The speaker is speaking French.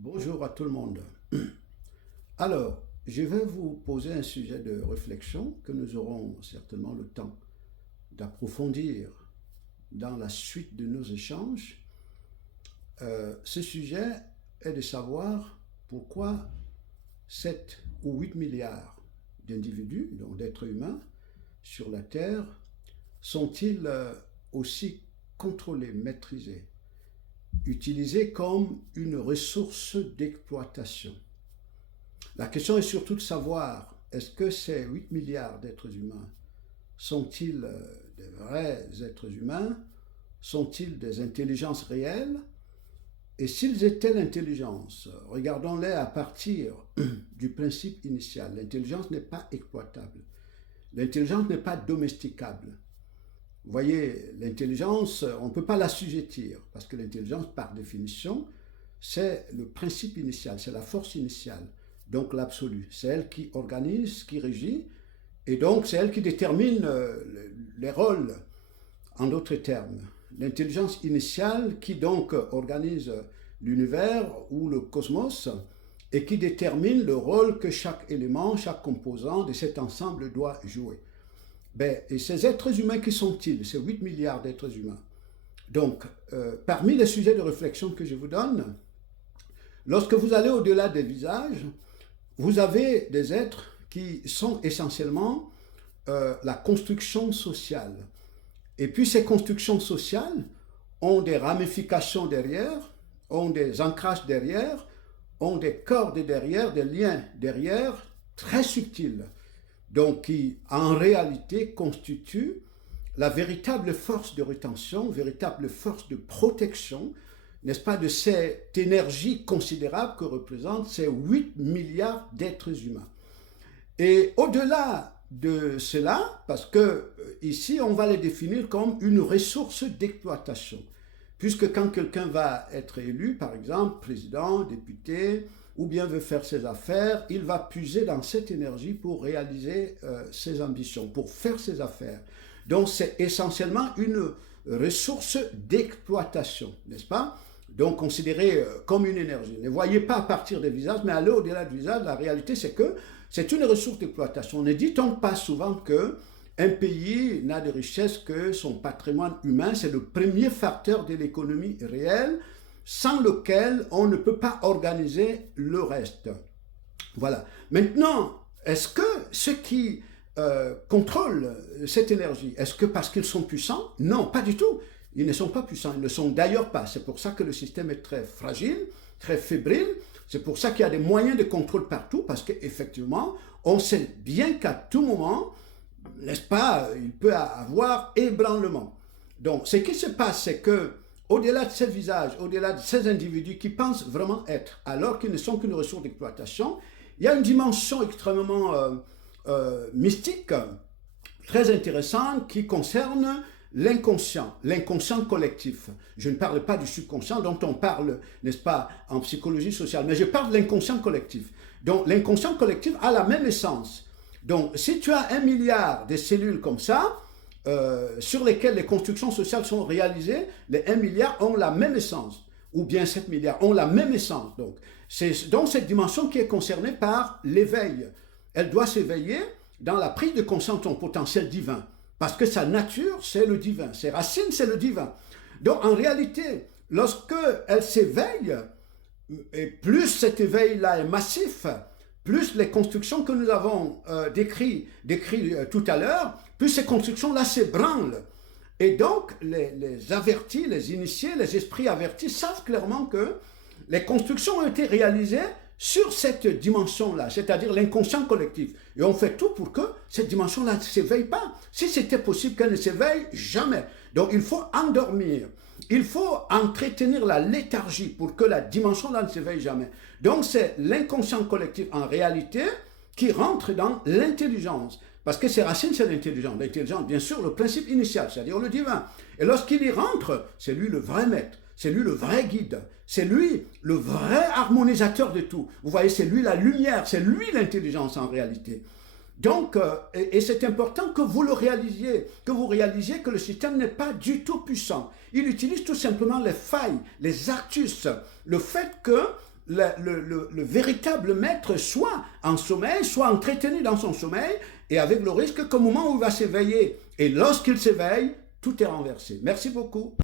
Bonjour à tout le monde. Alors, je vais vous poser un sujet de réflexion que nous aurons certainement le temps d'approfondir dans la suite de nos échanges. Ce sujet est de savoir pourquoi 7 ou 8 milliards d'individus, donc d'êtres humains, sur la Terre, sont-ils aussi contrôlés, maîtrisés, utilisés comme une ressource d'exploitation. La question est surtout de savoir, est-ce que ces 8 milliards d'êtres humains sont-ils des vrais êtres humains? Sont-ils des intelligences réelles? Et s'ils étaient l'intelligence, regardons-les à partir du principe initial. L'intelligence n'est pas exploitable. L'intelligence n'est pas domesticable. Vous voyez, l'intelligence, on ne peut pas l'assujettir, parce que l'intelligence, par définition, c'est le principe initial, c'est la force initiale, donc l'absolu. C'est elle qui organise, qui régit, et donc c'est elle qui détermine les rôles, en d'autres termes. L'intelligence initiale qui donc organise l'univers ou le cosmos, et qui détermine le rôle que chaque élément, chaque composant de cet ensemble doit jouer. Et ces êtres humains, qui sont-ils? Ces 8 milliards d'êtres humains. Donc, parmi les sujets de réflexion que je vous donne, lorsque vous allez au-delà des visages, vous avez des êtres qui sont essentiellement la construction sociale. Et puis ces constructions sociales ont des ramifications derrière, ont des ancrages derrière, ont des cordes derrière, des liens derrière, très subtils. Donc qui en réalité constitue la véritable force de rétention, véritable force de protection, n'est-ce pas, de cette énergie considérable que représentent ces 8 milliards d'êtres humains. Et au-delà de cela, parce que ici on va les définir comme une ressource d'exploitation, puisque quand quelqu'un va être élu, par exemple, président, député, ou bien veut faire ses affaires, il va puiser dans cette énergie pour réaliser ses ambitions, pour faire ses affaires. Donc c'est essentiellement une ressource d'exploitation, n'est-ce pas? Donc considérée comme une énergie. Ne voyez pas à partir des visages, mais allez au-delà du visage. La réalité, c'est que c'est une ressource d'exploitation. Ne dit-on pas souvent qu'un pays n'a de richesse que son patrimoine humain? C'est le premier facteur de l'économie réelle, sans lequel on ne peut pas organiser le reste. Voilà. Maintenant, est-ce que ceux qui contrôlent cette énergie, est-ce que parce qu'ils sont puissants? Non, pas du tout. Ils ne sont pas puissants, ils ne sont d'ailleurs pas. C'est pour ça que le système est très fragile, très fébrile. C'est pour ça qu'il y a des moyens de contrôle partout, parce qu'effectivement, on sait bien qu'à tout moment, n'est-ce pas, il peut y avoir ébranlement. Donc, ce qui se passe, c'est que au-delà de ces visages, au-delà de ces individus qui pensent vraiment être, alors qu'ils ne sont qu'une ressource d'exploitation, il y a une dimension extrêmement mystique, très intéressante, qui concerne l'inconscient collectif. Je ne parle pas du subconscient dont on parle, n'est-ce pas, en psychologie sociale, mais je parle de l'inconscient collectif. Donc l'inconscient collectif a la même essence. Donc si tu as 1 milliard de cellules comme ça, sur lesquelles les constructions sociales sont réalisées, les 1 milliard ont la même essence, ou bien 7 milliards ont la même essence. Donc, c'est donc cette dimension qui est concernée par l'éveil. Elle doit s'éveiller dans la prise de conscience de son potentiel divin, parce que sa nature, c'est le divin, ses racines, c'est le divin. Donc, en réalité, lorsque elle s'éveille, et plus cet éveil-là est massif, plus les constructions que nous avons décrites tout à l'heure, plus ces constructions-là s'ébranlent. Et donc, les avertis, les initiés, les esprits avertis savent clairement que les constructions ont été réalisées sur cette dimension-là, c'est-à-dire l'inconscient collectif. Et on fait tout pour que cette dimension-là ne s'éveille pas. Si c'était possible qu'elle ne s'éveille, jamais. Donc, il faut endormir. Il faut entretenir la léthargie pour que la dimension-là ne s'éveille jamais. Donc, c'est l'inconscient collectif en réalité qui rentre dans l'intelligence. Parce que ses racines, c'est l'intelligence. L'intelligence, bien sûr, le principe initial, c'est-à-dire le divin. Et lorsqu'il y rentre, c'est lui le vrai maître, c'est lui le vrai guide, c'est lui le vrai harmonisateur de tout. Vous voyez, c'est lui la lumière, c'est lui l'intelligence en réalité. Donc, et c'est important que vous le réalisiez, que vous réalisiez que le système n'est pas du tout puissant. Il utilise tout simplement les failles, les actus, le fait que le véritable maître soit en sommeil, soit entretenu dans son sommeil, et avec le risque qu'au moment où il va s'éveiller, et lorsqu'il s'éveille, tout est renversé. Merci beaucoup.